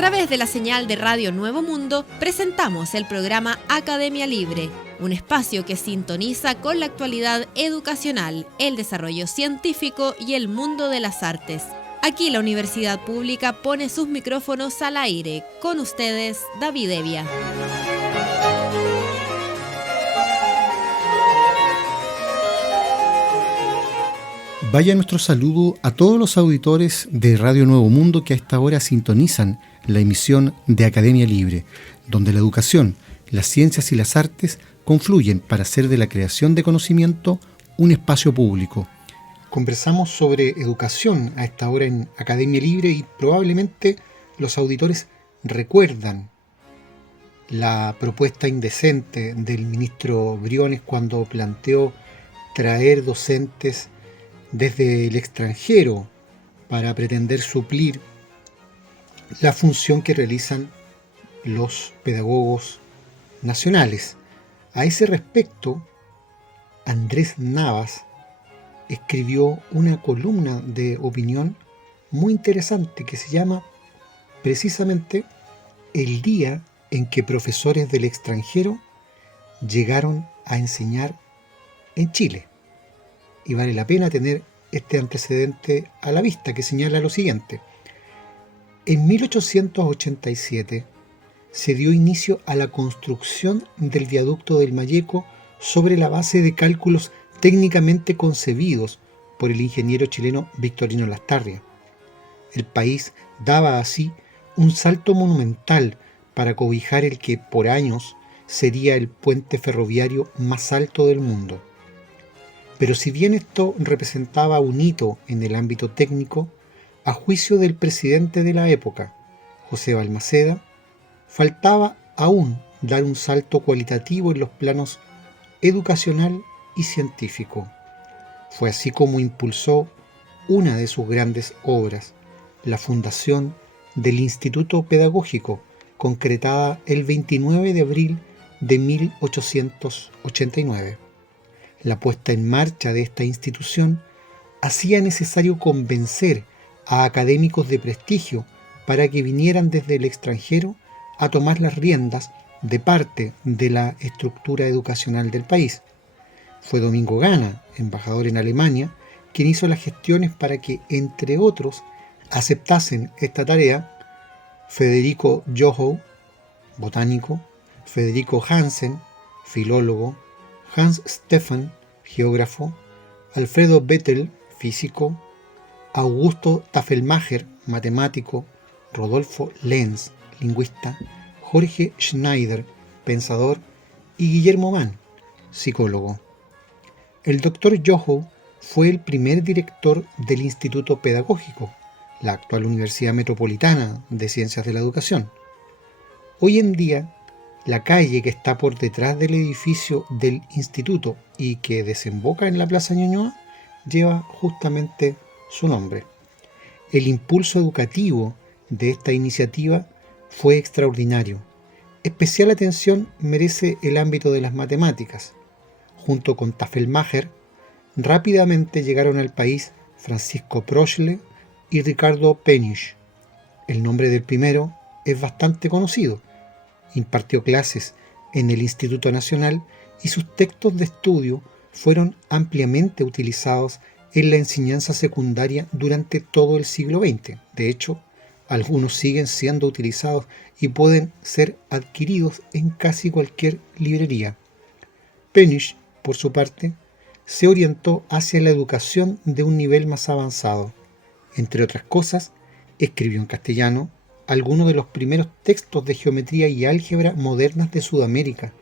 través de la señal de Radio Nuevo Mundo, presentamos el programa Academia Libre, un espacio que sintoniza con la actualidad educacional, el desarrollo científico y el mundo de las artes. Aquí la Universidad Pública pone sus micrófonos al aire. Con ustedes, David Evia. Vaya nuestro saludo a todos los auditores de Radio Nuevo Mundo que a esta hora sintonizan la emisión de Academia Libre, donde la educación, las ciencias y las artes confluyen para hacer de la creación de conocimiento un espacio público. Conversamos sobre educación a esta hora en Academia Libre y probablemente los auditores recuerdan la propuesta indecente del ministro Briones cuando planteó traer docentes desde el extranjero para pretender suplir la función que realizan los pedagogos nacionales. A ese respecto, Andrés Navas escribió una columna de opinión muy interesante que se llama precisamente El día en que profesores del extranjero llegaron a enseñar en Chile. Y vale la pena tener este antecedente a la vista, que señala lo siguiente. En 1887 se dio inicio a la construcción del viaducto del Mayeco sobre la base de cálculos técnicamente concebidos por el ingeniero chileno Victorino Lastarria. El país daba así un salto monumental para cobijar el que por años sería el puente ferroviario más alto del mundo. Pero si bien esto representaba un hito en el ámbito técnico, a juicio del presidente de la época, José Balmaceda, faltaba aún dar un salto cualitativo en los planos educacional y científico. Fue así como impulsó una de sus grandes obras, la fundación del Instituto Pedagógico, concretada el 29 de abril de 1889. La puesta en marcha de esta institución hacía necesario convencer a académicos de prestigio para que vinieran desde el extranjero a tomar las riendas de parte de la estructura educacional del país. Fue Domingo Gana, embajador en Alemania, quien hizo las gestiones para que, entre otros, aceptasen esta tarea Federico Johow, botánico, Federico Hansen, filólogo, Hans Stephan, geógrafo, Alfredo Bettel, físico, Augusto Tafelmacher, matemático, Rodolfo Lenz, lingüista, Jorge Schneider, pensador, y Guillermo Mann, psicólogo. El doctor Johow fue el primer director del Instituto Pedagógico, la actual Universidad Metropolitana de Ciencias de la Educación. Hoy en día, la calle que está por detrás del edificio del instituto y que desemboca en la Plaza Ñuñoa lleva justamente su nombre. El impulso educativo de esta iniciativa fue extraordinario. Especial atención merece el ámbito de las matemáticas. Junto con Tafelmacher, rápidamente llegaron al país Francisco Prochle y Ricardo Penich. El nombre del primero es bastante conocido. Impartió clases en el Instituto Nacional y sus textos de estudio fueron ampliamente utilizados en la enseñanza secundaria durante todo el siglo XX. De hecho, algunos siguen siendo utilizados y pueden ser adquiridos en casi cualquier librería. Penich, por su parte, se orientó hacia la educación de un nivel más avanzado. Entre otras cosas, escribió en castellano algunos de los primeros textos de geometría y álgebra modernas de Sudamérica.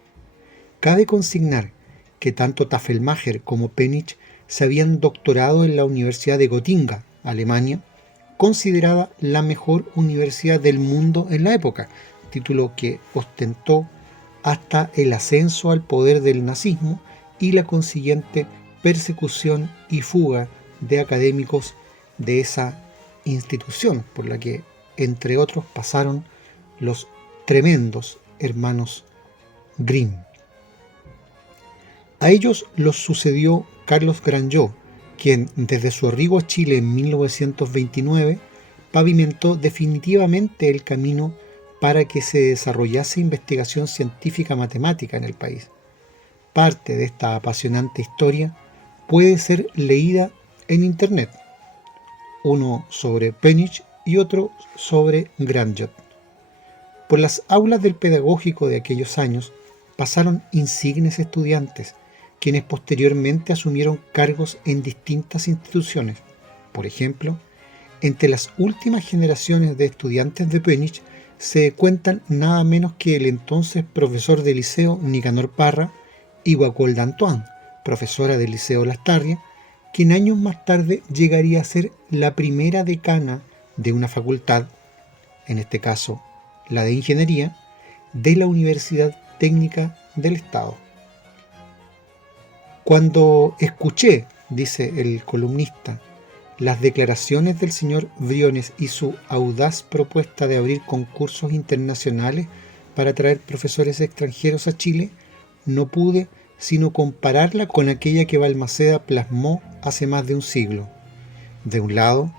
Cabe consignar que tanto Tafelmacher como Penich se habían doctorado en la Universidad de Gotinga, Alemania, considerada la mejor universidad del mundo en la época, título que ostentó hasta el ascenso al poder del nazismo y la consiguiente persecución y fuga de académicos de esa institución, por la que entre otros pasaron los tremendos hermanos Grimm. A ellos los sucedió Carlos Grangeau, quien desde su arribo a Chile en 1929 pavimentó definitivamente el camino para que se desarrollase investigación científica matemática en el país. Parte de esta apasionante historia puede ser leída en internet, uno sobre Peniche y otro sobre Grandjot. Por las aulas del pedagógico de aquellos años pasaron insignes estudiantes, quienes posteriormente asumieron cargos en distintas instituciones. Por ejemplo, entre las últimas generaciones de estudiantes de Peniche se cuentan nada menos que el entonces profesor de liceo Nicanor Parra y Guacol d'Antoine, profesora del Liceo Lastarria, quien años más tarde llegaría a ser la primera decana de una facultad, en este caso la de Ingeniería, de la Universidad Técnica del Estado. Cuando escuché, dice el columnista, las declaraciones del señor Briones y su audaz propuesta de abrir concursos internacionales para traer profesores extranjeros a Chile, no pude sino compararla con aquella que Balmaceda plasmó hace más de un siglo. De un lado,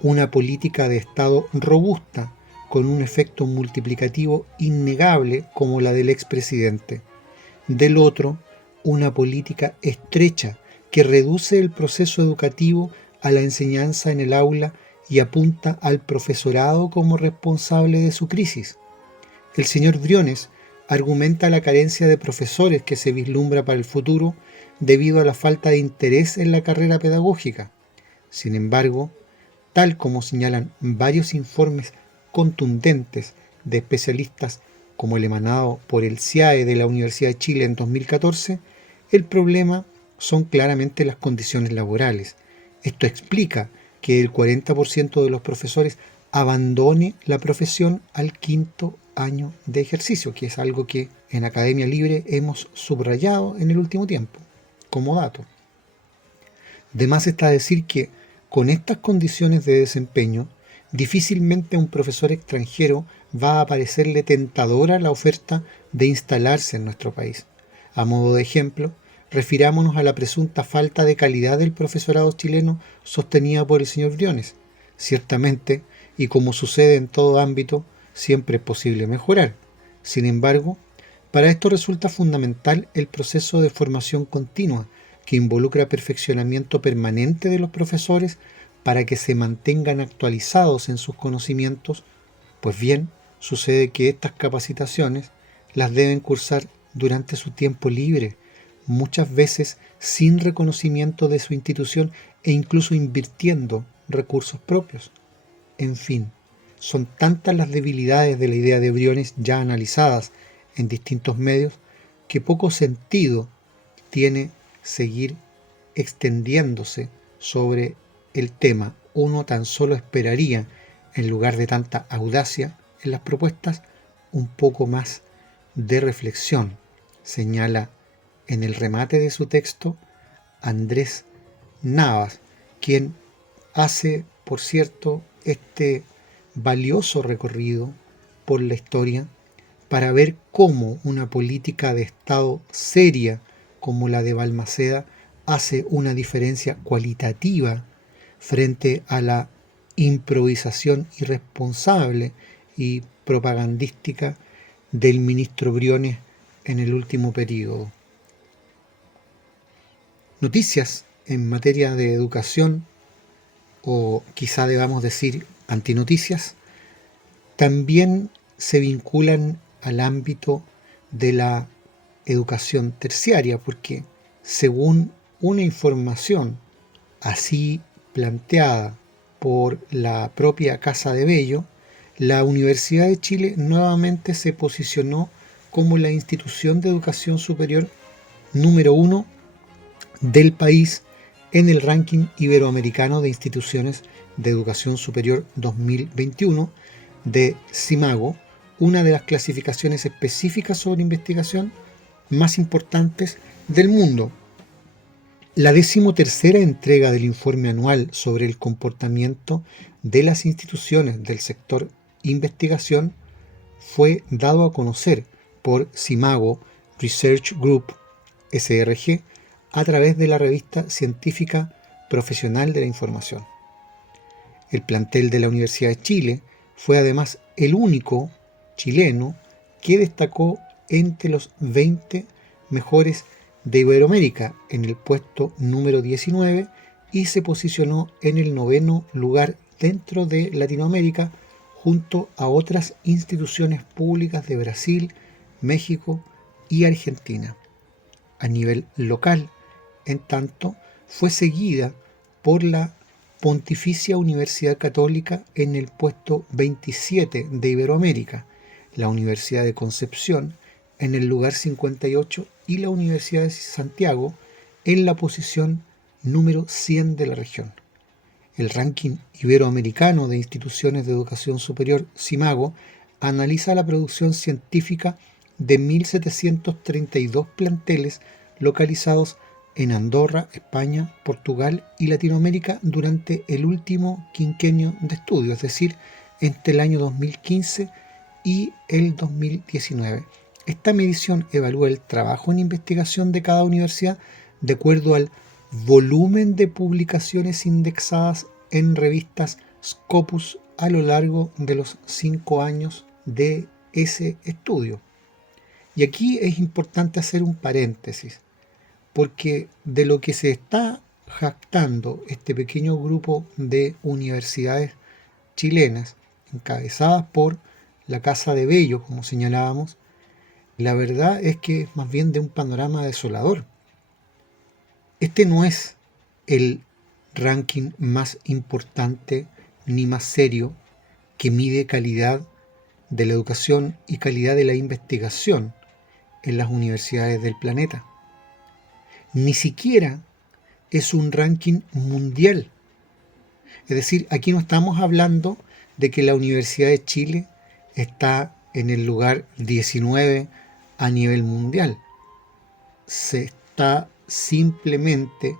una política de Estado robusta, con un efecto multiplicativo innegable como la del expresidente. Del otro, una política estrecha que reduce el proceso educativo a la enseñanza en el aula y apunta al profesorado como responsable de su crisis. El señor Briones argumenta la carencia de profesores que se vislumbra para el futuro debido a la falta de interés en la carrera pedagógica. Sin embargo, tal como señalan varios informes contundentes de especialistas como el emanado por el CIAE de la Universidad de Chile en 2014, el problema son claramente las condiciones laborales. Esto explica que el 40% de los profesores abandone la profesión al quinto año de ejercicio, que es algo que en Academia Libre hemos subrayado en el último tiempo, como dato. De más está decir que con estas condiciones de desempeño, difícilmente a un profesor extranjero va a parecerle tentadora la oferta de instalarse en nuestro país. A modo de ejemplo, refirámonos a la presunta falta de calidad del profesorado chileno sostenida por el señor Briones. Ciertamente, y como sucede en todo ámbito, siempre es posible mejorar. Sin embargo, para esto resulta fundamental el proceso de formación continua, que involucra perfeccionamiento permanente de los profesores para que se mantengan actualizados en sus conocimientos. Pues bien, sucede que estas capacitaciones las deben cursar durante su tiempo libre, muchas veces sin reconocimiento de su institución e incluso invirtiendo recursos propios. En fin, son tantas las debilidades de la idea de Briones ya analizadas en distintos medios que poco sentido tiene seguir extendiéndose sobre el tema. Uno tan solo esperaría, en lugar de tanta audacia en las propuestas, un poco más de reflexión, señala en el remate de su texto Andrés Navas, quien hace, por cierto, este valioso recorrido por la historia para ver cómo una política de Estado seria como la de Balmaceda hace una diferencia cualitativa frente a la improvisación irresponsable y propagandística del ministro Briones en el último periodo. Noticias en materia de educación, o quizá debamos decir antinoticias, también se vinculan al ámbito de la educación terciaria, porque según una información así planteada por la propia Casa de Bello, la Universidad de Chile nuevamente se posicionó como la institución de educación superior número 1 del país en el ranking iberoamericano de instituciones de educación superior 2021 de CIMAGO, una de las clasificaciones específicas sobre investigación más importantes del mundo. La 13ª entrega del informe anual sobre el comportamiento de las instituciones del sector investigación fue dado a conocer por CIMAGO Research Group, SRG, a través de la revista científica Profesional de la Información. El plantel de la Universidad de Chile fue además el único chileno que destacó entre los 20 mejores de Iberoamérica en el puesto número 19 y se posicionó en el 9º lugar dentro de Latinoamérica junto a otras instituciones públicas de Brasil, México y Argentina. A nivel local, en tanto, fue seguida por la Pontificia Universidad Católica en el puesto 27 de Iberoamérica, la Universidad de Concepción en el lugar 58 y la Universidad de Santiago en la posición número 100 de la región. El ranking iberoamericano de instituciones de educación superior, CIMAGO, analiza la producción científica de 1.732 planteles localizados en Andorra, España, Portugal y Latinoamérica durante el último quinquenio de estudio, es decir, entre el año 2015 y el 2019. Esta medición evalúa el trabajo en investigación de cada universidad de acuerdo al volumen de publicaciones indexadas en revistas Scopus a lo largo de los 5 años de ese estudio. Y aquí es importante hacer un paréntesis, porque de lo que se está jactando este pequeño grupo de universidades chilenas, encabezadas por la Casa de Bello, como señalábamos, la verdad es que es más bien de un panorama desolador. Este no es el ranking más importante ni más serio que mide calidad de la educación y calidad de la investigación en las universidades del planeta. Ni siquiera es un ranking mundial. Es decir, aquí no estamos hablando de que la Universidad de Chile está en el lugar 19 a nivel mundial. Se está simplemente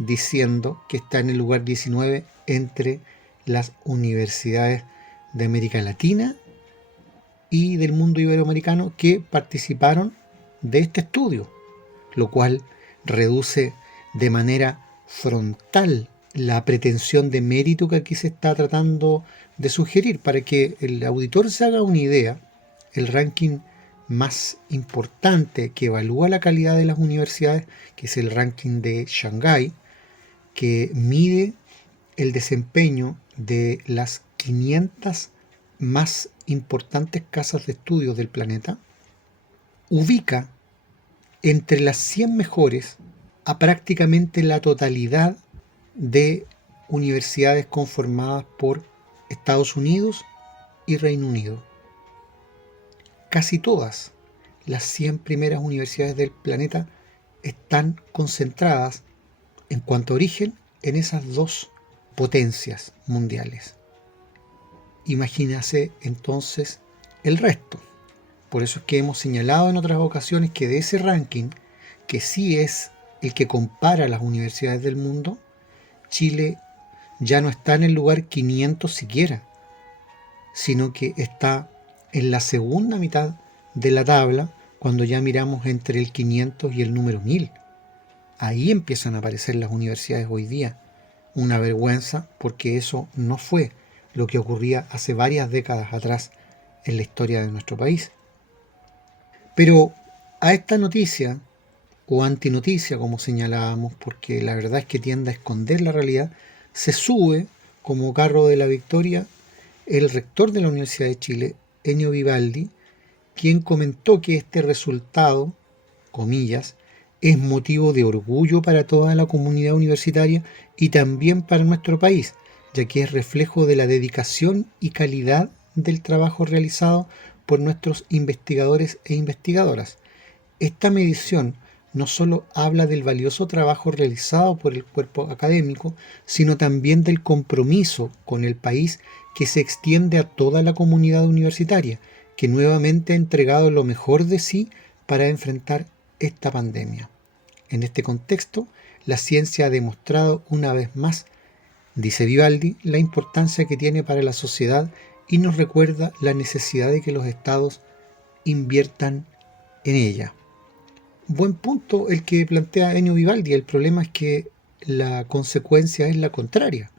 diciendo que está en el lugar 19 entre las universidades de América Latina y del mundo iberoamericano que participaron de este estudio, lo cual reduce de manera frontal la pretensión de mérito que aquí se está tratando de sugerir. Para que el auditor se haga una idea, el ranking más importante que evalúa la calidad de las universidades, que es el ranking de Shanghái, que mide el desempeño de las 500 más importantes casas de estudios del planeta, ubica entre las 100 mejores a prácticamente la totalidad de universidades conformadas por Estados Unidos y Reino Unido. Casi todas las 100 primeras universidades del planeta están concentradas en cuanto a origen en esas dos potencias mundiales. Imagínase entonces el resto. Por eso es que hemos señalado en otras ocasiones que de ese ranking, que sí es el que compara las universidades del mundo, Chile ya no está en el lugar 500 siquiera, sino que está en la segunda mitad de la tabla cuando ya miramos entre el 500 y el número 1000. Ahí empiezan a aparecer las universidades hoy día. Una vergüenza, porque eso no fue lo que ocurría hace varias décadas atrás en la historia de nuestro país. Pero a esta noticia, o antinoticia como señalábamos, porque la verdad es que tiende a esconder la realidad, se sube como carro de la victoria el rector de la Universidad de Chile, Ennio Vivaldi, quien comentó que este resultado, comillas, es motivo de orgullo para toda la comunidad universitaria y también para nuestro país, ya que es reflejo de la dedicación y calidad del trabajo realizado por nuestros investigadores e investigadoras. Esta medición no solo habla del valioso trabajo realizado por el cuerpo académico, sino también del compromiso con el país que se extiende a toda la comunidad universitaria, que nuevamente ha entregado lo mejor de sí para enfrentar esta pandemia. En este contexto, la ciencia ha demostrado una vez más, dice Vivaldi, la importancia que tiene para la sociedad y nos recuerda la necesidad de que los estados inviertan en ella. Buen punto el que plantea Ennio Vivaldi. El problema es que la consecuencia es la contraria.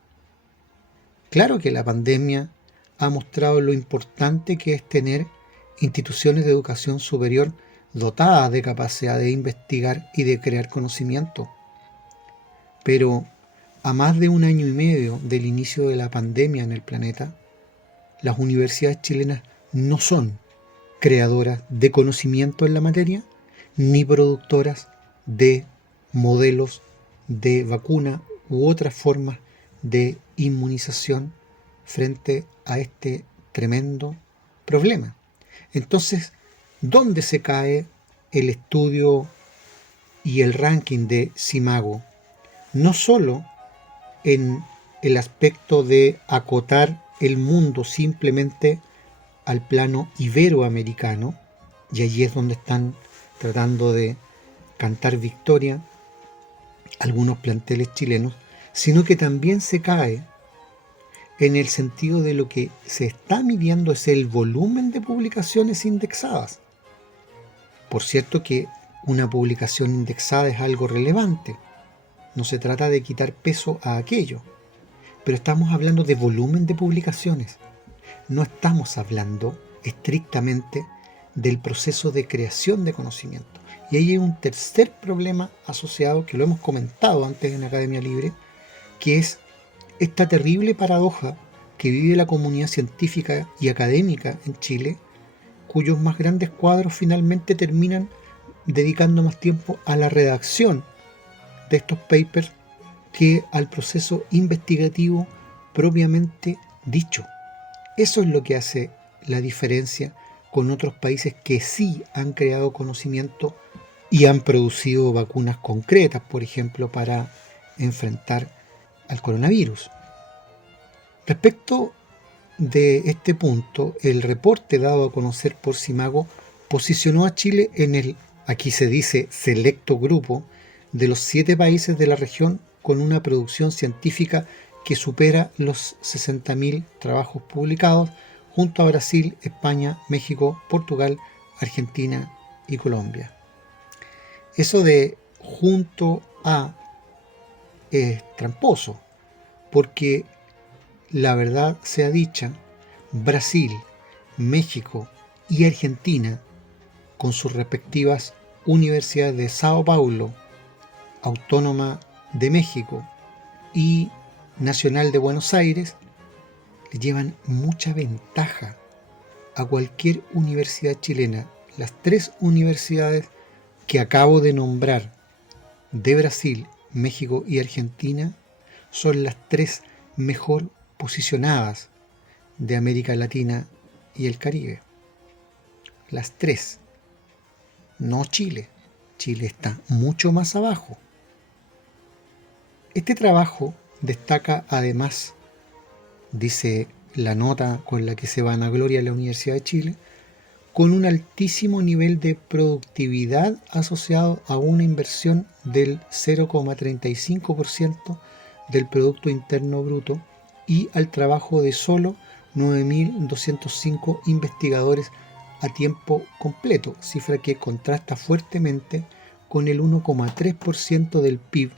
Claro que la pandemia ha mostrado lo importante que es tener instituciones de educación superior dotadas de capacidad de investigar y de crear conocimiento. Pero a más de 1 año y medio del inicio de la pandemia en el planeta, las universidades chilenas no son creadoras de conocimiento en la materia, ni productoras de modelos de vacuna u otras formas de inmunización frente a este tremendo problema. Entonces, ¿dónde se cae el estudio y el ranking de Simago? No solo en el aspecto de acotar el mundo simplemente al plano iberoamericano, y allí es donde están tratando de cantar victoria algunos planteles chilenos, sino que también se cae en el sentido de lo que se está midiendo es el volumen de publicaciones indexadas. Por cierto que una publicación indexada es algo relevante, no se trata de quitar peso a aquello, pero estamos hablando de volumen de publicaciones, no estamos hablando estrictamente del proceso de creación de conocimiento. Y ahí hay un tercer problema asociado que lo hemos comentado antes en Academia Libre, que es esta terrible paradoja que vive la comunidad científica y académica en Chile, cuyos más grandes cuadros finalmente terminan dedicando más tiempo a la redacción de estos papers que al proceso investigativo propiamente dicho. Eso es lo que hace la diferencia con otros países que sí han creado conocimiento y han producido vacunas concretas, por ejemplo, para enfrentar al coronavirus. Respecto de este punto, el reporte dado a conocer por Simago posicionó a Chile en el, aquí se dice, selecto grupo de los 7 países de la región con una producción científica que supera los 60.000 trabajos publicados, junto a Brasil, España, México, Portugal, Argentina y Colombia. Eso de junto a es tramposo, porque la verdad sea dicha, Brasil, México y Argentina, con sus respectivas universidades de Sao Paulo, Autónoma de México y Nacional de Buenos Aires, le llevan mucha ventaja a cualquier universidad chilena. Las 3 universidades que acabo de nombrar de Brasil, México y Argentina son las 3 mejor posicionadas de América Latina y el Caribe. Las 3, no Chile. Chile está mucho más abajo. Este trabajo destaca además, dice la nota con la que se vanagloria la Universidad de Chile, con un altísimo nivel de productividad asociado a una inversión del 0,35% del Producto Interno Bruto y al trabajo de solo 9.205 investigadores a tiempo completo, cifra que contrasta fuertemente con el 1,3% del PIB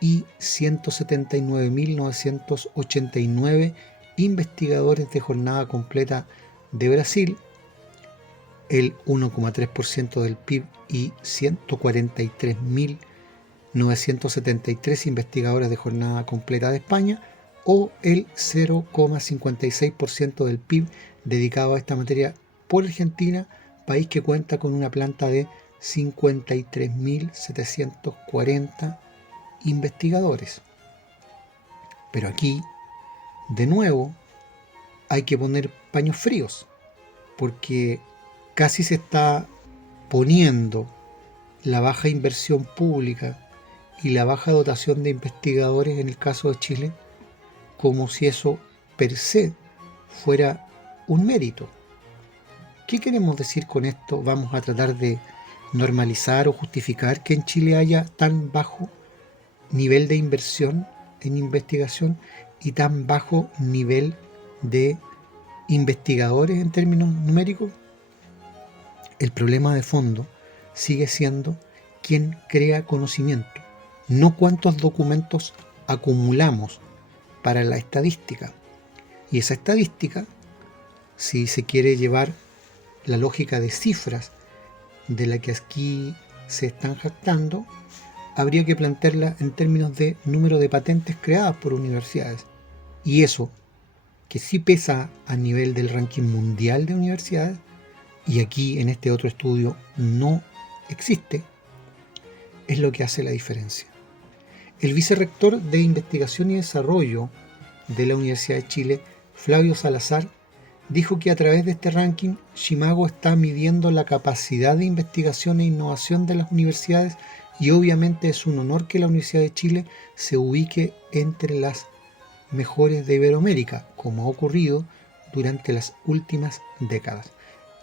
y 179.989 investigadores de jornada completa de Brasil, el 1,3% del PIB y 143.973 investigadores de jornada completa de España, o el 0,56% del PIB dedicado a esta materia por Argentina, país que cuenta con una planta de 53.740 investigadores. Pero aquí, de nuevo, hay que poner paños fríos, porque casi se está poniendo la baja inversión pública y la baja dotación de investigadores en el caso de Chile como si eso per se fuera un mérito. ¿Qué queremos decir con esto? Vamos a tratar de normalizar o justificar que en Chile haya tan bajo nivel de inversión en investigación y tan bajo nivel de investigadores en términos numéricos. El problema de fondo sigue siendo quién crea conocimiento, no cuántos documentos acumulamos para la estadística. Y esa estadística, si se quiere llevar la lógica de cifras de la que aquí se están jactando, habría que plantearla en términos de número de patentes creadas por universidades. Y eso, que sí pesa a nivel del ranking mundial de universidades, y aquí en este otro estudio no existe, es lo que hace la diferencia. El vicerrector de Investigación y Desarrollo de la Universidad de Chile, Flavio Salazar, dijo que a través de este ranking, Shimago está midiendo la capacidad de investigación e innovación de las universidades, y obviamente es un honor que la Universidad de Chile se ubique entre las mejores de Iberoamérica, como ha ocurrido durante las últimas décadas.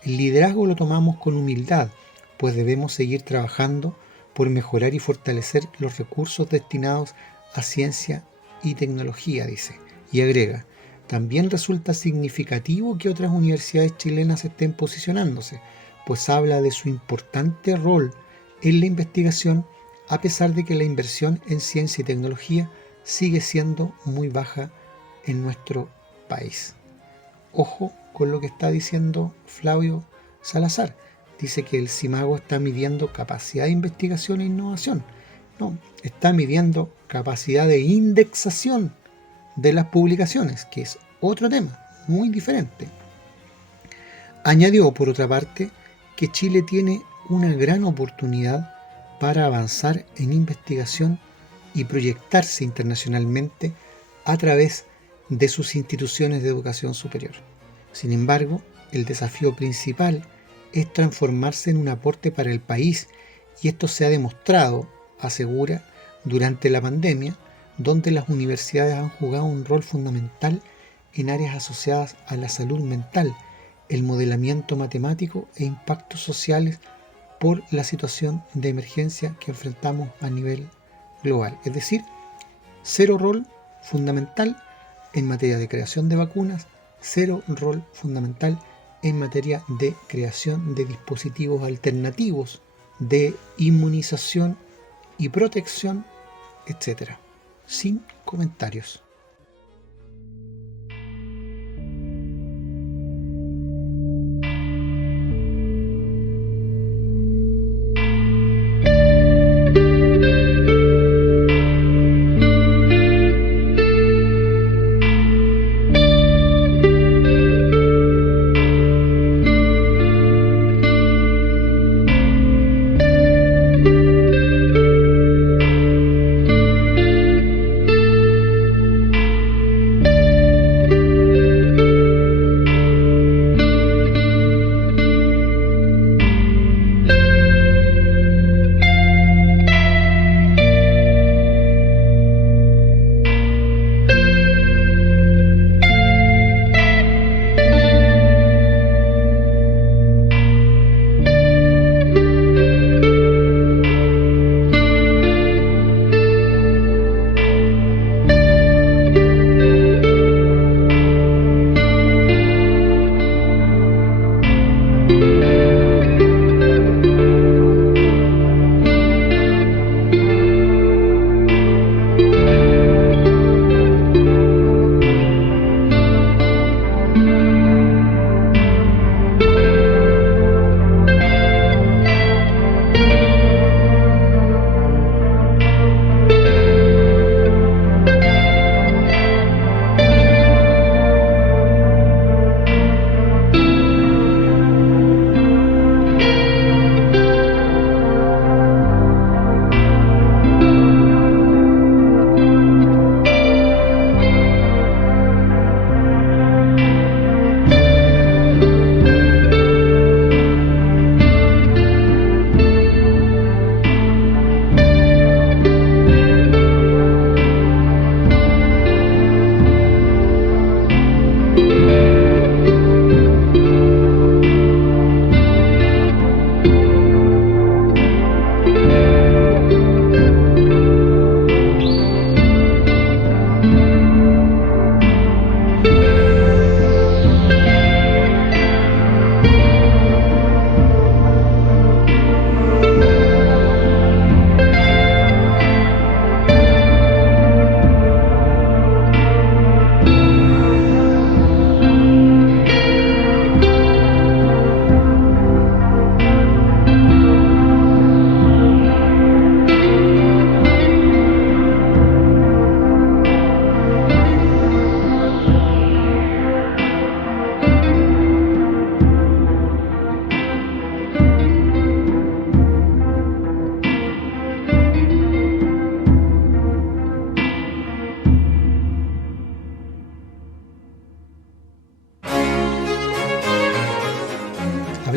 El liderazgo lo tomamos con humildad, pues debemos seguir trabajando por mejorar y fortalecer los recursos destinados a ciencia y tecnología, dice, y agrega: también resulta significativo que otras universidades chilenas estén posicionándose, pues habla de su importante rol en la investigación, a pesar de que la inversión en ciencia y tecnología sigue siendo muy baja en nuestro país. Ojo con lo que está diciendo Flavio Salazar. Dice que el Shimago está midiendo capacidad de investigación e innovación. No, está midiendo capacidad de indexación de las publicaciones, que es otro tema muy diferente. Añadió, por otra parte, que Chile tiene una gran oportunidad para avanzar en investigación y proyectarse internacionalmente a través de sus instituciones de educación superior. Sin embargo, el desafío principal es transformarse en un aporte para el país, y esto se ha demostrado, asegura, durante la pandemia, donde las universidades han jugado un rol fundamental en áreas asociadas a la salud mental, el modelamiento matemático e impactos sociales por la situación de emergencia que enfrentamos a nivel global. Es decir, cero rol fundamental en materia de creación de vacunas, cero rol fundamental en materia de creación de dispositivos alternativos de inmunización y protección, etc. Sin comentarios.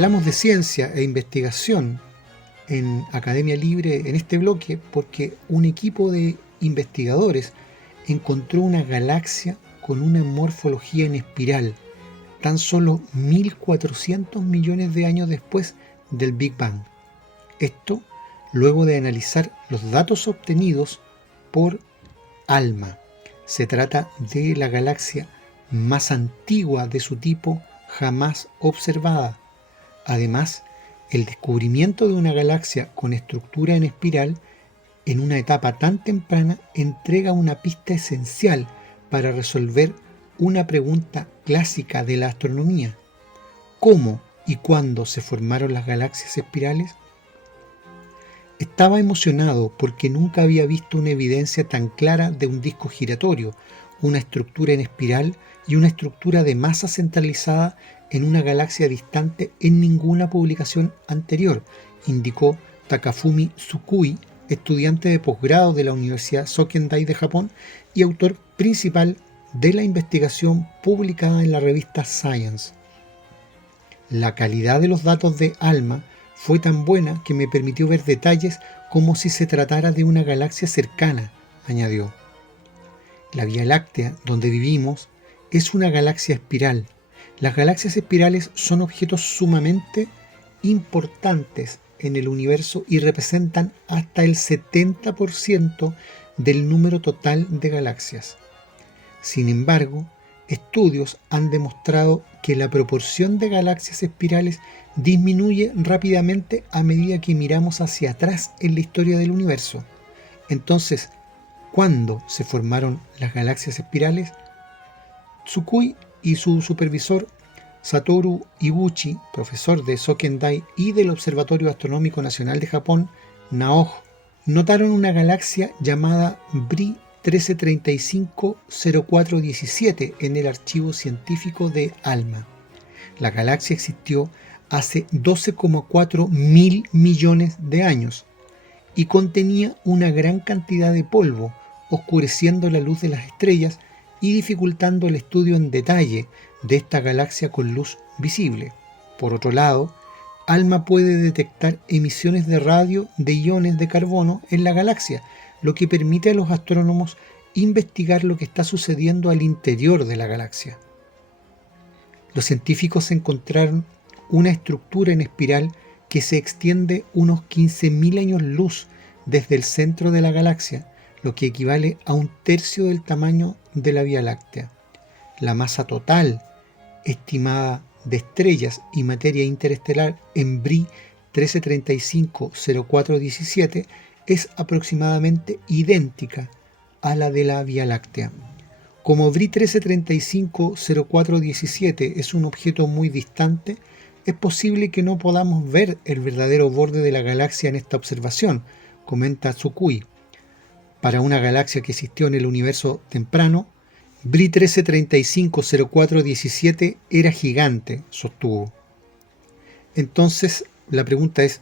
hablamos de ciencia e investigación en Academia Libre en este bloque porque un equipo de investigadores encontró una galaxia con una morfología en espiral, tan solo 1.400 millones de años después del Big Bang. Esto luego de analizar los datos obtenidos por ALMA. Se trata de la galaxia más antigua de su tipo jamás observada. Además, el descubrimiento de una galaxia con estructura en espiral en una etapa tan temprana entrega una pista esencial para resolver una pregunta clásica de la astronomía. ¿Cómo y cuándo se formaron las galaxias espirales? Estaba emocionado porque nunca había visto una evidencia tan clara de un disco giratorio, una estructura en espiral y una estructura de masa centralizada en una galaxia distante en ninguna publicación anterior, indicó Takafumi Tsukui, estudiante de posgrado de la Universidad Sokendai de Japón y autor principal de la investigación publicada en la revista Science. La calidad de los datos de ALMA fue tan buena que me permitió ver detalles como si se tratara de una galaxia cercana, añadió. La Vía Láctea, donde vivimos, es una galaxia espiral. Las galaxias espirales son objetos sumamente importantes en el universo y representan hasta el 70% del número total de galaxias. Sin embargo, estudios han demostrado que la proporción de galaxias espirales disminuye rápidamente a medida que miramos hacia atrás en la historia del universo. Entonces, ¿cuándo se formaron las galaxias espirales? Tsukui y su supervisor Satoru Iguchi, profesor de Sokendai y del Observatorio Astronómico Nacional de Japón, NAOJ, notaron una galaxia llamada BRI 1335-0417 en el archivo científico de ALMA. La galaxia existió hace 12,4 mil millones de años y contenía una gran cantidad de polvo, oscureciendo la luz de las estrellas y dificultando el estudio en detalle de esta galaxia con luz visible. Por otro lado, ALMA puede detectar emisiones de radio de iones de carbono en la galaxia, lo que permite a los astrónomos investigar lo que está sucediendo al interior de la galaxia. Los científicos encontraron una estructura en espiral que se extiende unos 15.000 años luz desde el centro de la galaxia, lo que equivale a 1/3 del tamaño de la Vía Láctea. La masa total estimada de estrellas y materia interestelar en BRI 1335-0417 es aproximadamente idéntica a la de la Vía Láctea. Como BRI 1335-0417 es un objeto muy distante, es posible que no podamos ver el verdadero borde de la galaxia en esta observación, comenta Tsukui. Para una galaxia que existió en el universo temprano, BRI 1335-0417 era gigante, sostuvo. Entonces, la pregunta es,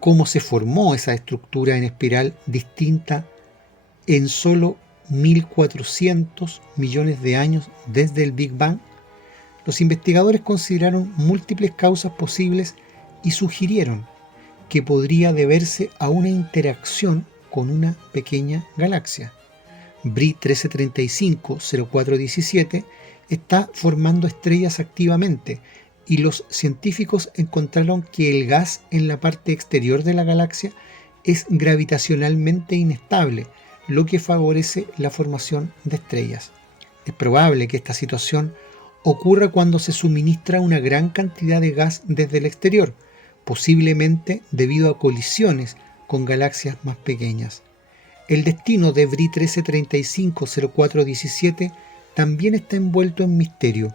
¿cómo se formó esa estructura en espiral distinta en solo 1.400 millones de años desde el Big Bang? Los investigadores consideraron múltiples causas posibles y sugirieron que podría deberse a una interacción con una pequeña galaxia. BRI 1335-0417 está formando estrellas activamente y los científicos encontraron que el gas en la parte exterior de la galaxia es gravitacionalmente inestable, lo que favorece la formación de estrellas. Es probable que esta situación ocurra cuando se suministra una gran cantidad de gas desde el exterior, posiblemente debido a colisiones con galaxias más pequeñas. El destino de BRI 1335-0417 también está envuelto en misterio.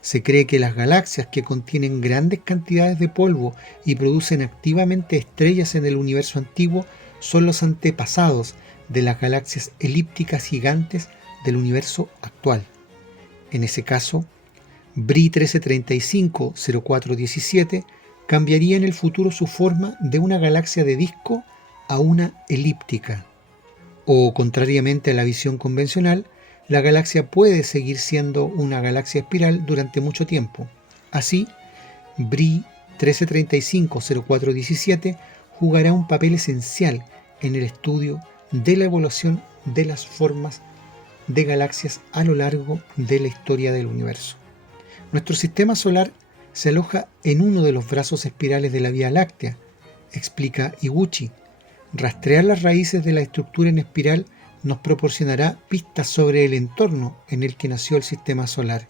Se cree que las galaxias que contienen grandes cantidades de polvo y producen activamente estrellas en el universo antiguo son los antepasados de las galaxias elípticas gigantes del universo actual. En ese caso, BRI 1335-0417 cambiaría en el futuro su forma de una galaxia de disco a una elíptica. O, contrariamente a la visión convencional, la galaxia puede seguir siendo una galaxia espiral durante mucho tiempo. Así, BRI 1335-0417 jugará un papel esencial en el estudio de la evolución de las formas de galaxias a lo largo de la historia del universo. Nuestro sistema solar se aloja en uno de los brazos espirales de la Vía Láctea, explica Iguchi. Rastrear las raíces de la estructura en espiral nos proporcionará pistas sobre el entorno en el que nació el sistema solar.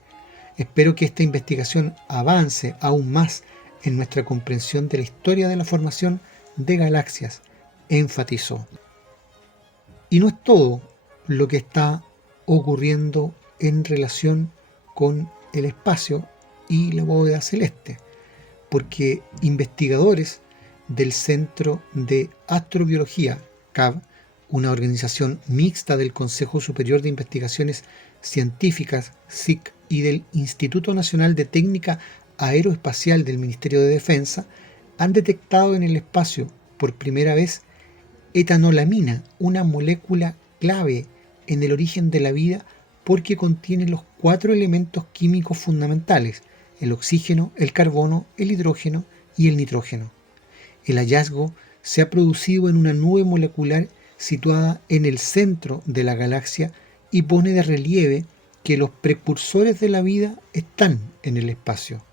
Espero que esta investigación avance aún más en nuestra comprensión de la historia de la formación de galaxias, enfatizó. Y no es todo lo que está ocurriendo en relación con el espacio y la bóveda celeste, porque investigadores del Centro de Astrobiología, CAB, una organización mixta del Consejo Superior de Investigaciones Científicas, SIC, y del Instituto Nacional de Técnica Aeroespacial del Ministerio de Defensa, han detectado en el espacio por primera vez etanolamina, una molécula clave en el origen de la vida porque contiene los 4 elementos químicos fundamentales: el oxígeno, el carbono, el hidrógeno y el nitrógeno. El hallazgo se ha producido en una nube molecular situada en el centro de la galaxia y pone de relieve que los precursores de la vida están en el espacio.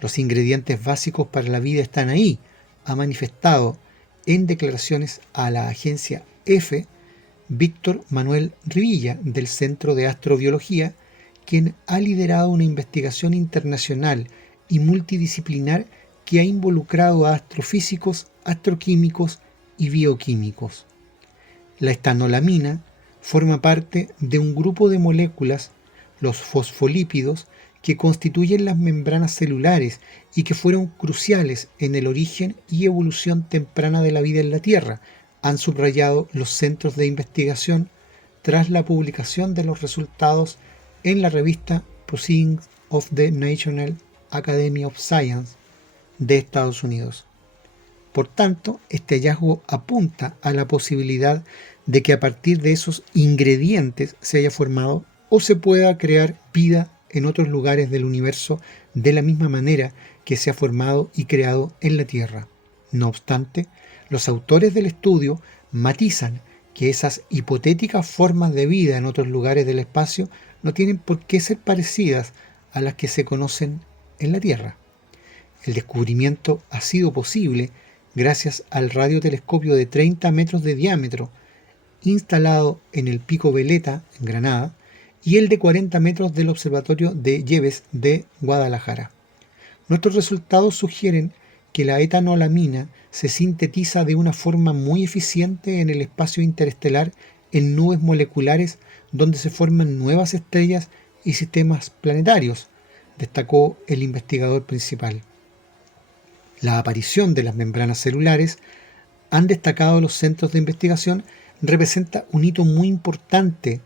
Los ingredientes básicos para la vida están ahí, ha manifestado en declaraciones a la agencia EFE Víctor Manuel Rivilla, del Centro de Astrobiología, quien ha liderado una investigación internacional y multidisciplinar que ha involucrado a astrofísicos, astroquímicos y bioquímicos. La etanolamina forma parte de un grupo de moléculas, los fosfolípidos, que constituyen las membranas celulares y que fueron cruciales en el origen y evolución temprana de la vida en la Tierra, han subrayado los centros de investigación tras la publicación de los resultados en la revista Proceedings of the National Academy of Science de Estados Unidos. Por tanto, este hallazgo apunta a la posibilidad de que a partir de esos ingredientes se haya formado o se pueda crear vida en otros lugares del universo de la misma manera que se ha formado y creado en la Tierra. No obstante, los autores del estudio matizan que esas hipotéticas formas de vida en otros lugares del espacio no tienen por qué ser parecidas a las que se conocen en la Tierra. El descubrimiento ha sido posible gracias al radiotelescopio de 30 metros de diámetro instalado en el Pico Veleta, en Granada, y el de 40 metros del Observatorio de Yebes de Guadalajara. Nuestros resultados sugieren que la etanolamina se sintetiza de una forma muy eficiente en el espacio interestelar en nubes moleculares donde se forman nuevas estrellas y sistemas planetarios, destacó el investigador principal. La aparición de las membranas celulares, han destacado los centros de investigación, representa un hito muy importante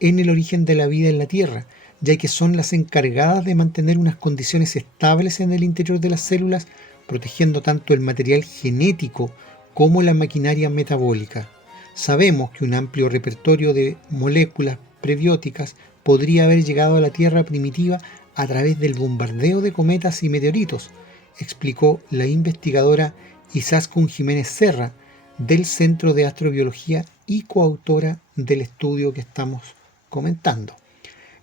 en el origen de la vida en la Tierra, ya que son las encargadas de mantener unas condiciones estables en el interior de las células, protegiendo tanto el material genético como la maquinaria metabólica. Sabemos que un amplio repertorio de moléculas prebióticas podría haber llegado a la Tierra primitiva a través del bombardeo de cometas y meteoritos, explicó la investigadora Izaskun Jiménez Serra, del Centro de Astrobiología y coautora del estudio que estamos comentando.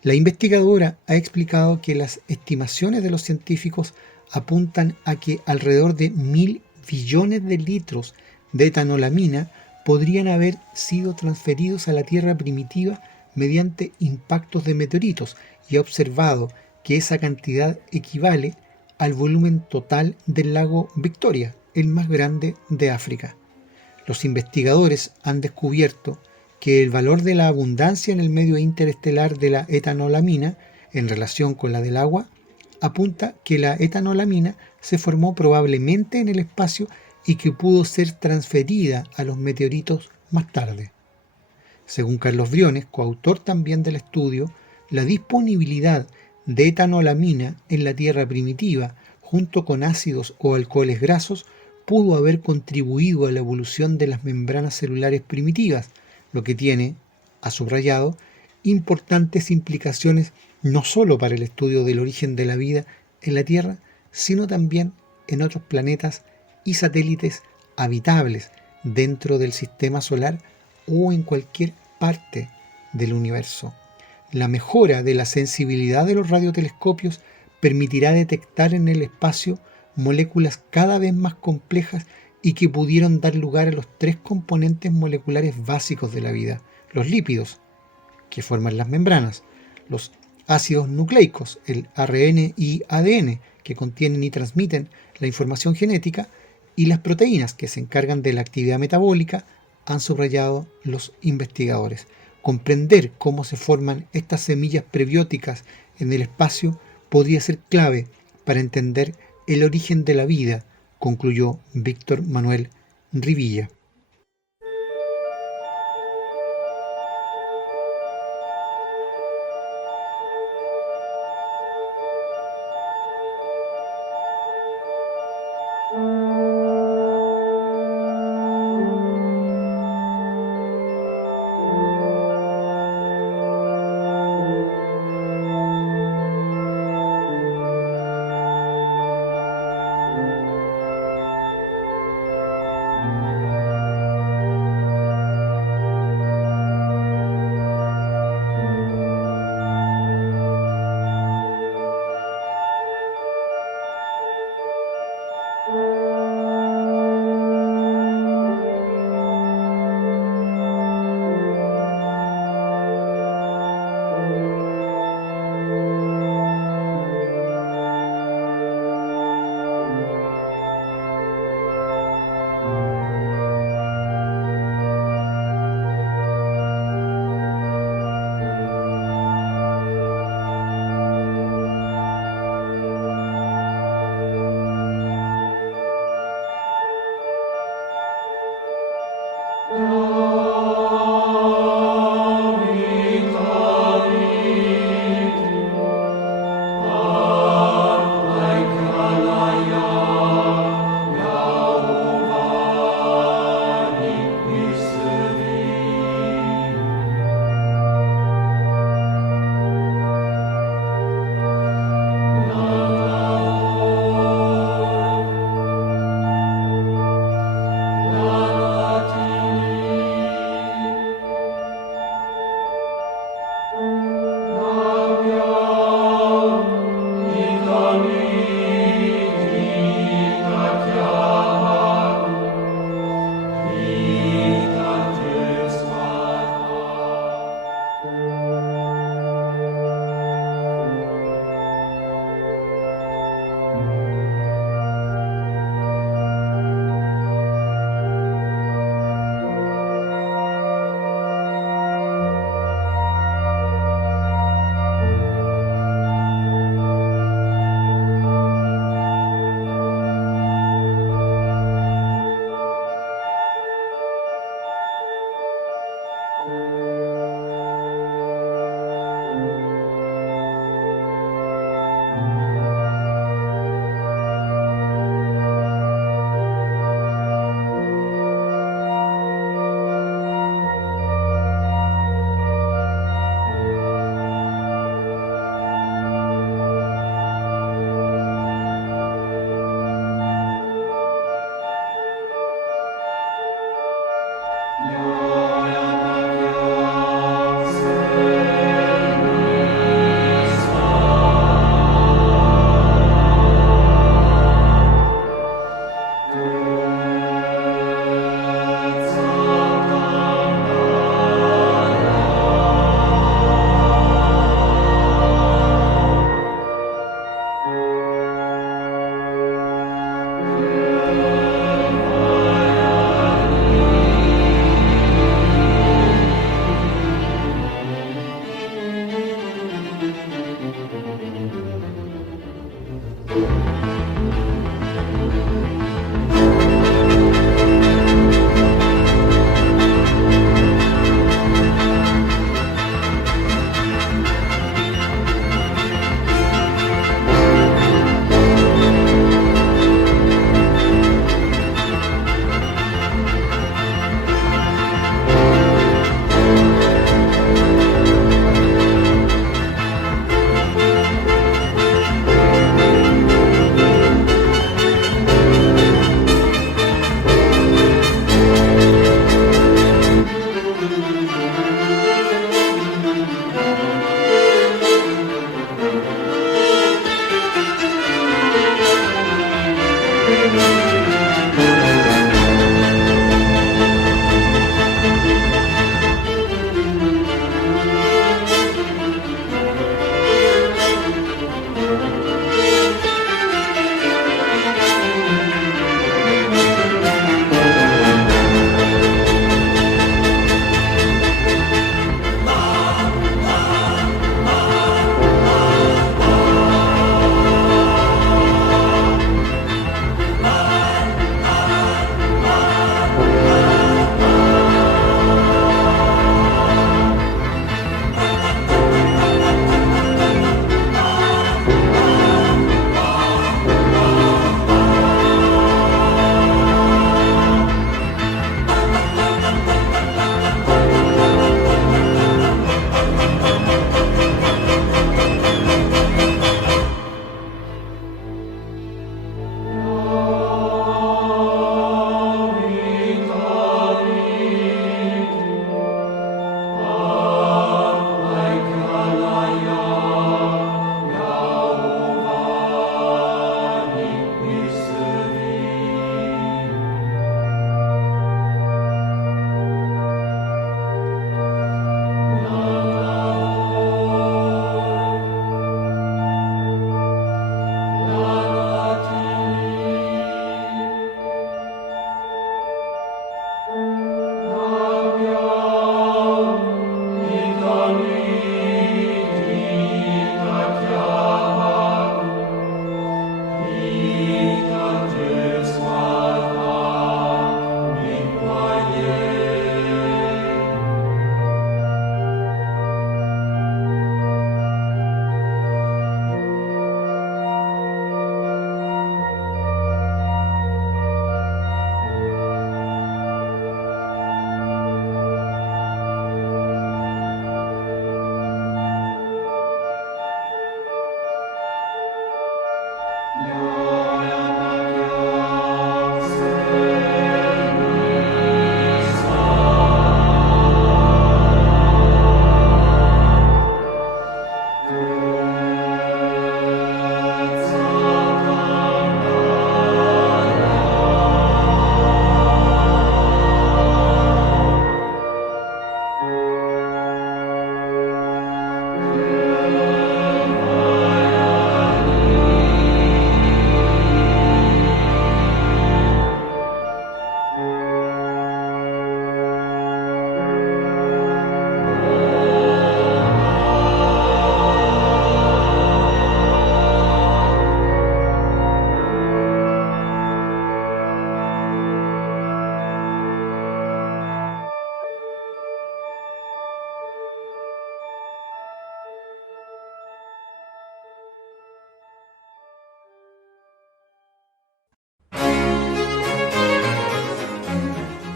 La investigadora ha explicado que las estimaciones de los científicos apuntan a que alrededor de 1.000 billones de litros de etanolamina podrían haber sido transferidos a la Tierra primitiva mediante impactos de meteoritos, y ha observado que esa cantidad equivale al volumen total del lago Victoria, el más grande de África. Los investigadores han descubierto que el valor de la abundancia en el medio interestelar de la etanolamina en relación con la del agua apunta que la etanolamina se formó probablemente en el espacio y que pudo ser transferida a los meteoritos más tarde. Según Carlos Briones, coautor también del estudio, la disponibilidad de etanolamina en la Tierra primitiva, junto con ácidos o alcoholes grasos, pudo haber contribuido a la evolución de las membranas celulares primitivas, lo que tiene, ha subrayado, importantes implicaciones no solo para el estudio del origen de la vida en la Tierra, sino también en otros planetas y satélites habitables dentro del sistema solar o en cualquier parte del universo. La mejora de la sensibilidad de los radiotelescopios permitirá detectar en el espacio moléculas cada vez más complejas y que pudieron dar lugar a los 3 componentes moleculares básicos de la vida: los lípidos, que forman las membranas, los ácidos nucleicos, el ARN y ADN, que contienen y transmiten la información genética, y las proteínas, que se encargan de la actividad metabólica, han subrayado los investigadores. Comprender cómo se forman estas semillas prebióticas en el espacio podría ser clave para entender el origen de la vida, concluyó Víctor Manuel Rivilla.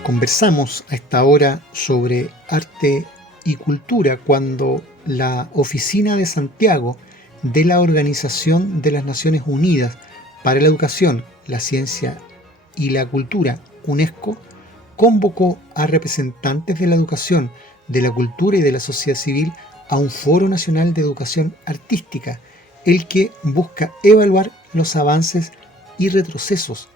Conversamos a esta hora sobre arte y cultura cuando la Oficina de Santiago de la Organización de las Naciones Unidas para la Educación, la Ciencia y la Cultura, UNESCO, convocó a representantes de la educación, de la cultura y de la sociedad civil a un Foro Nacional de Educación Artística, el que busca evaluar los avances y retrocesos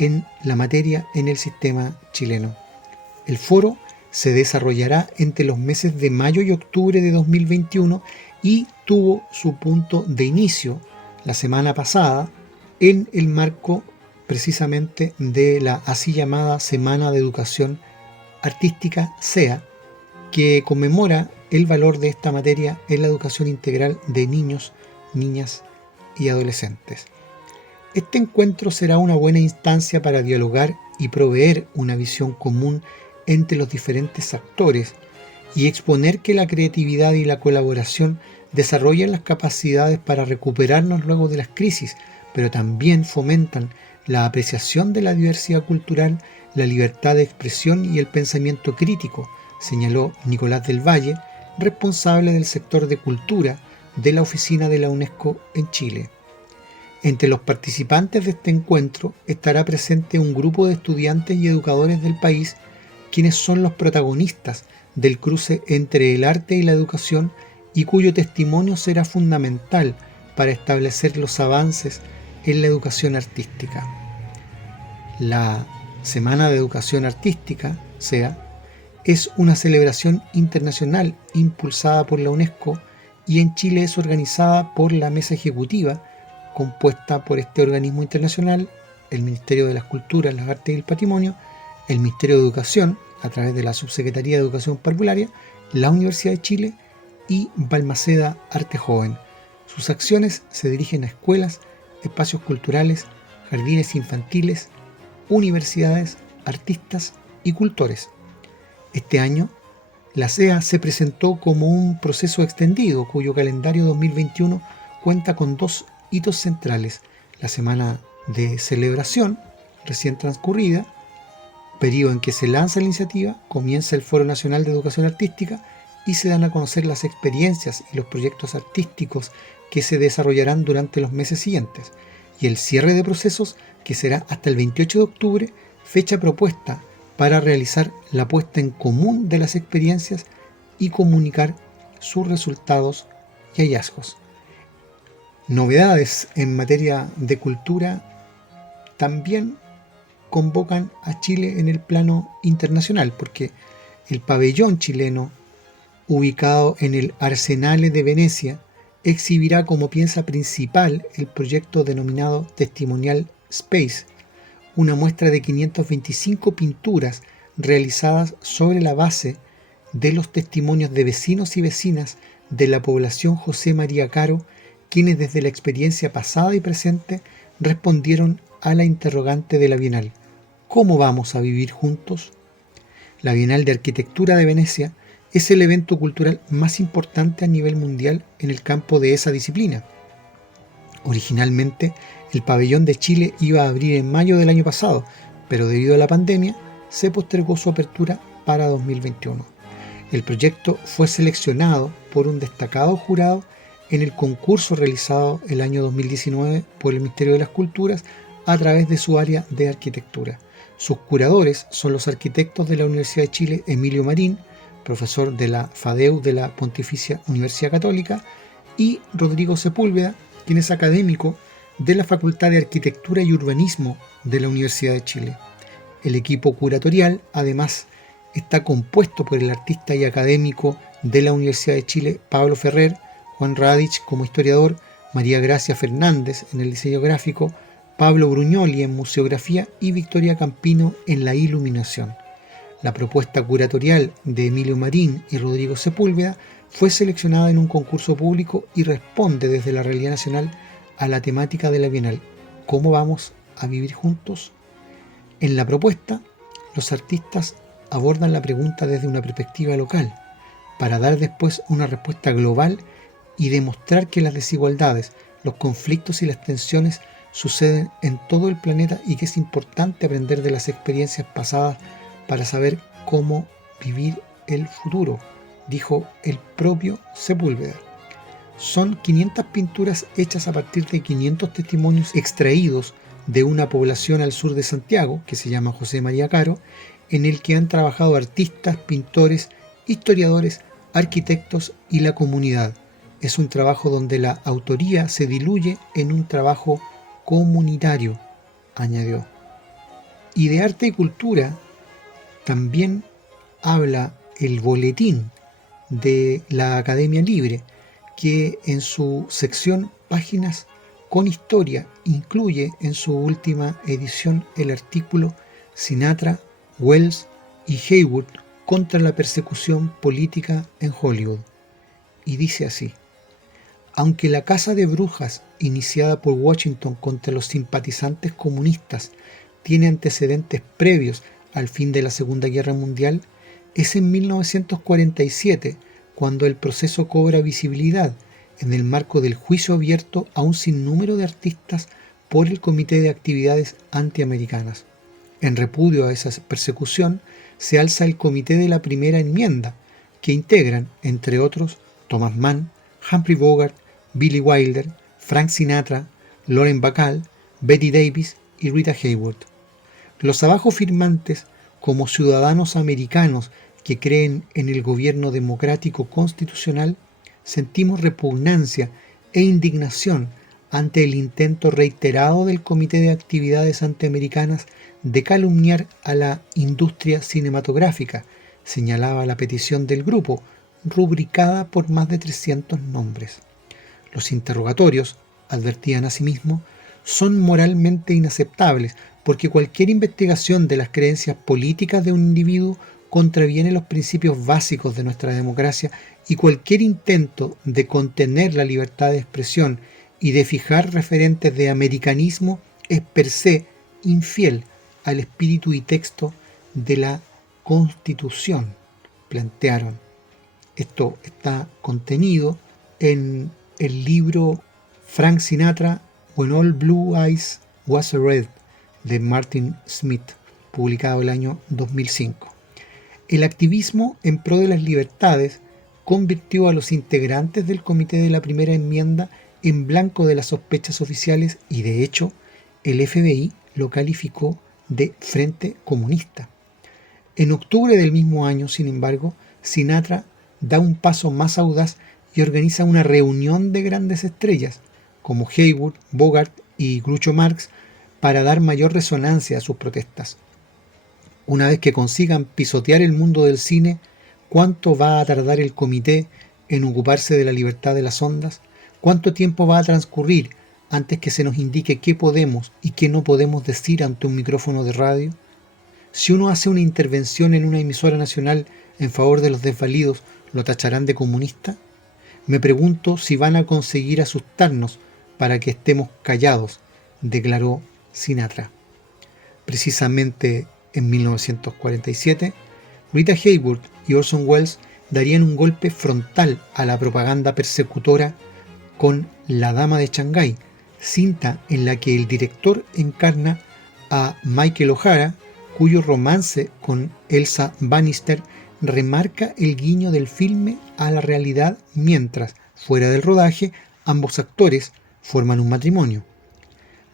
en la materia en el sistema chileno. El foro se desarrollará entre los meses de mayo y octubre de 2021 y tuvo su punto de inicio la semana pasada en el marco precisamente de la así llamada Semana de Educación Artística SEA, que conmemora el valor de esta materia en la educación integral de niños, niñas y adolescentes. Este encuentro será una buena instancia para dialogar y proveer una visión común entre los diferentes actores y exponer que la creatividad y la colaboración desarrollan las capacidades para recuperarnos luego de las crisis, pero también fomentan la apreciación de la diversidad cultural, la libertad de expresión y el pensamiento crítico, señaló Nicolás del Valle, responsable del sector de cultura de la oficina de la UNESCO en Chile. Entre los participantes de este encuentro estará presente un grupo de estudiantes y educadores del país, quienes son los protagonistas del cruce entre el arte y la educación y cuyo testimonio será fundamental para establecer los avances en la educación artística. La Semana de Educación Artística, SEA, es una celebración internacional impulsada por la UNESCO y en Chile es organizada por la Mesa Ejecutiva, compuesta por este organismo internacional, el Ministerio de las Culturas, las Artes y el Patrimonio, el Ministerio de Educación, a través de la Subsecretaría de Educación Parvularia, la Universidad de Chile y Balmaceda Arte Joven. Sus acciones se dirigen a escuelas, espacios culturales, jardines infantiles, universidades, artistas y cultores. Este año, la SEA se presentó como un proceso extendido cuyo calendario 2021 cuenta con dos hitos centrales: la semana de celebración recién transcurrida, periodo en que se lanza la iniciativa, comienza el Foro Nacional de Educación Artística y se dan a conocer las experiencias y los proyectos artísticos que se desarrollarán durante los meses siguientes, y el cierre de procesos, que será hasta el 28 de octubre, fecha propuesta para realizar la puesta en común de las experiencias y comunicar sus resultados y hallazgos. Novedades en materia de cultura también convocan a Chile en el plano internacional, porque el pabellón chileno, ubicado en el Arsenale de Venecia, exhibirá como pieza principal el proyecto denominado Testimonial Space, una muestra de 525 pinturas realizadas sobre la base de los testimonios de vecinos y vecinas de la población José María Caro, quienes desde la experiencia pasada y presente respondieron a la interrogante de la Bienal: ¿cómo vamos a vivir juntos? La Bienal de Arquitectura de Venecia es el evento cultural más importante a nivel mundial en el campo de esa disciplina. Originalmente, el pabellón de Chile iba a abrir en mayo del año pasado, pero debido a la pandemia se postergó su apertura para 2021. El proyecto fue seleccionado por un destacado jurado en el concurso realizado el año 2019 por el Ministerio de las Culturas a través de su área de arquitectura. Sus curadores son los arquitectos de la Universidad de Chile Emilio Marín, profesor de la FADEU de la Pontificia Universidad Católica, y Rodrigo Sepúlveda, quien es académico de la Facultad de Arquitectura y Urbanismo de la Universidad de Chile. El equipo curatorial, además, está compuesto por el artista y académico de la Universidad de Chile, Pablo Ferrer, Juan Radich como historiador, María Gracia Fernández en el diseño gráfico, Pablo Bruñoli en museografía y Victoria Campino en la iluminación. La propuesta curatorial de Emilio Marín y Rodrigo Sepúlveda fue seleccionada en un concurso público y responde desde la realidad nacional a la temática de la Bienal: ¿cómo vamos a vivir juntos? En la propuesta, los artistas abordan la pregunta desde una perspectiva local, para dar después una respuesta global y demostrar que las desigualdades, los conflictos y las tensiones suceden en todo el planeta y que es importante aprender de las experiencias pasadas para saber cómo vivir el futuro, dijo el propio Sepúlveda. Son 500 pinturas hechas a partir de 500 testimonios extraídos de una población al sur de Santiago, que se llama José María Caro, en el que han trabajado artistas, pintores, historiadores, arquitectos y la comunidad. Es un trabajo donde la autoría se diluye en un trabajo comunitario, añadió. Y de arte y cultura también habla el boletín de la Academia Libre, que en su sección Páginas con Historia incluye en su última edición el artículo Sinatra, Wells y Haywood contra la persecución política en Hollywood. Y dice así: aunque la caza de brujas iniciada por Washington contra los simpatizantes comunistas tiene antecedentes previos al fin de la Segunda Guerra Mundial, es en 1947 cuando el proceso cobra visibilidad en el marco del juicio abierto a un sinnúmero de artistas por el Comité de Actividades Antiamericanas. En repudio a esa persecución se alza el Comité de la Primera Enmienda, que integran, entre otros, Thomas Mann, Humphrey Bogart, Billy Wilder, Frank Sinatra, Lauren Bacall, Betty Davis y Rita Hayworth. Los abajo firmantes, como ciudadanos americanos que creen en el gobierno democrático constitucional, sentimos repugnancia e indignación ante el intento reiterado del Comité de Actividades Antiamericanas de calumniar a la industria cinematográfica, señalaba la petición del grupo, rubricada por más de 300 nombres. Los interrogatorios, advertían asimismo, son moralmente inaceptables porque cualquier investigación de las creencias políticas de un individuo contraviene los principios básicos de nuestra democracia y cualquier intento de contener la libertad de expresión y de fijar referentes de americanismo es per se infiel al espíritu y texto de la Constitución, plantearon. Esto está contenido en el libro Frank Sinatra, When All Blue Eyes Was Red, de Martin Smith, publicado el año 2005. El activismo en pro de las libertades convirtió a los integrantes del Comité de la Primera Enmienda en blanco de las sospechas oficiales y, de hecho, el FBI lo calificó de Frente Comunista. En octubre del mismo año, sin embargo, Sinatra da un paso más audaz y organiza una reunión de grandes estrellas, como Haywood, Bogart y Groucho Marx, para dar mayor resonancia a sus protestas. Una vez que consigan pisotear el mundo del cine, ¿cuánto va a tardar el comité en ocuparse de la libertad de las ondas? ¿Cuánto tiempo va a transcurrir antes que se nos indique qué podemos y qué no podemos decir ante un micrófono de radio? Si uno hace una intervención en una emisora nacional en favor de los desvalidos, ¿lo tacharán de comunista? Me pregunto si van a conseguir asustarnos para que estemos callados, declaró Sinatra. Precisamente en 1947, Rita Hayworth y Orson Welles darían un golpe frontal a la propaganda persecutora con La Dama de Shanghái, cinta en la que el director encarna a Michael O'Hara, cuyo romance con Elsa Bannister remarca el guiño del filme a la realidad mientras, fuera del rodaje, ambos actores forman un matrimonio.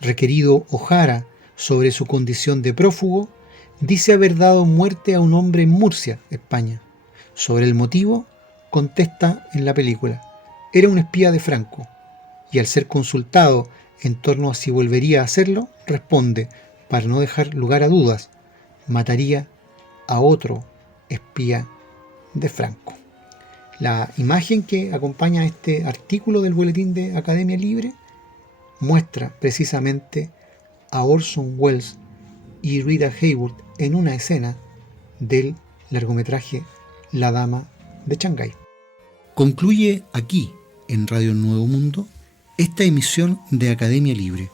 Requerido O'Hara sobre su condición de prófugo, dice haber dado muerte a un hombre en Murcia, España. Sobre el motivo, contesta en la película: era un espía de Franco. Y al ser consultado en torno a si volvería a hacerlo, responde, para no dejar lugar a dudas: mataría a otro espía de Franco. La imagen que acompaña a este artículo del Boletín de Academia Libre muestra precisamente a Orson Welles y Rita Hayworth en una escena del largometraje La Dama de Shanghái. Concluye aquí, en Radio Nuevo Mundo, esta emisión de Academia Libre,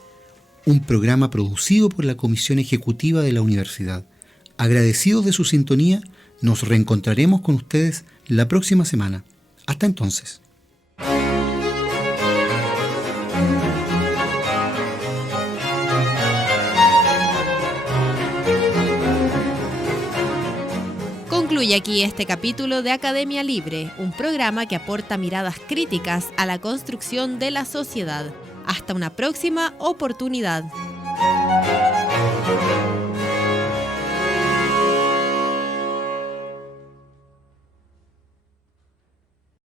un programa producido por la Comisión Ejecutiva de la Universidad. Agradecidos de su sintonía, nos reencontraremos con ustedes la próxima semana. Hasta entonces. Concluye aquí este capítulo de Academia Libre, un programa que aporta miradas críticas a la construcción de la sociedad. Hasta una próxima oportunidad.